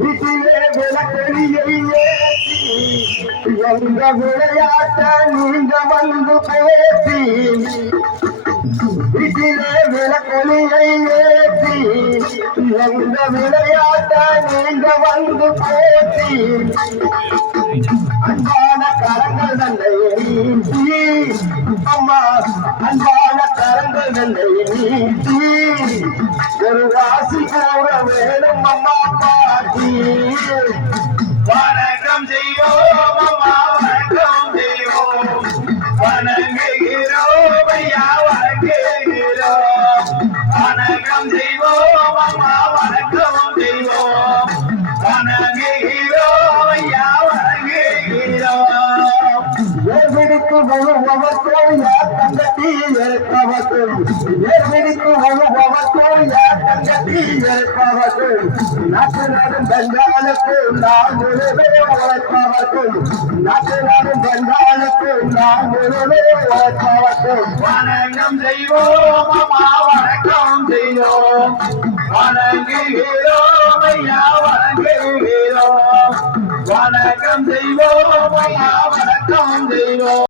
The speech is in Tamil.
வீட்டிலே விளக்கெளியை ஏற்றி எங்க விளையாட்ட நீங்க வந்து பேசி வீட்டிலே விளக்கொலியை ஏற்றி எந்த விளையாட்ட நீங்க வந்து பேசி அன்பான கரங்கள் தந்தை அம்மா அன்பான கரங்கள் தந்தை நீட்டி ஒரு ராசி கூற வேணும் அம்மா பாட்டி வணக்கம் செய்வோம் அம்மா வணக்கம் செய்வோம் வணங்குகிறோம் ஐயா வணங்குகிறோம் வணக்கம் செய்வோம் அம்மா. ஏர்பிடிக்கு வலுவவர்கள் யார் தங்கத்தி இருப்பவர்கள் ஏர்பிடிக்கு வலுவவர்கள் யார் தங்கத்தி இருப்பவர்கள் நாட்டு நாடும் பெங்காலுக்கு நான் முழுவே உழைப்பவர்கள் நாட்டு நாடும் பெங்காலுக்கு நான் முழுவே உழைப்பவர்கள் வணக்கம் செய்வோம் அம்மா வணக்கம் செய்வோம் வணங்குகிறோம் ஐயா வணங்குகிறோம் வணக்கம் செய்வோம் ஐயா வணக்கம் செய்வோம்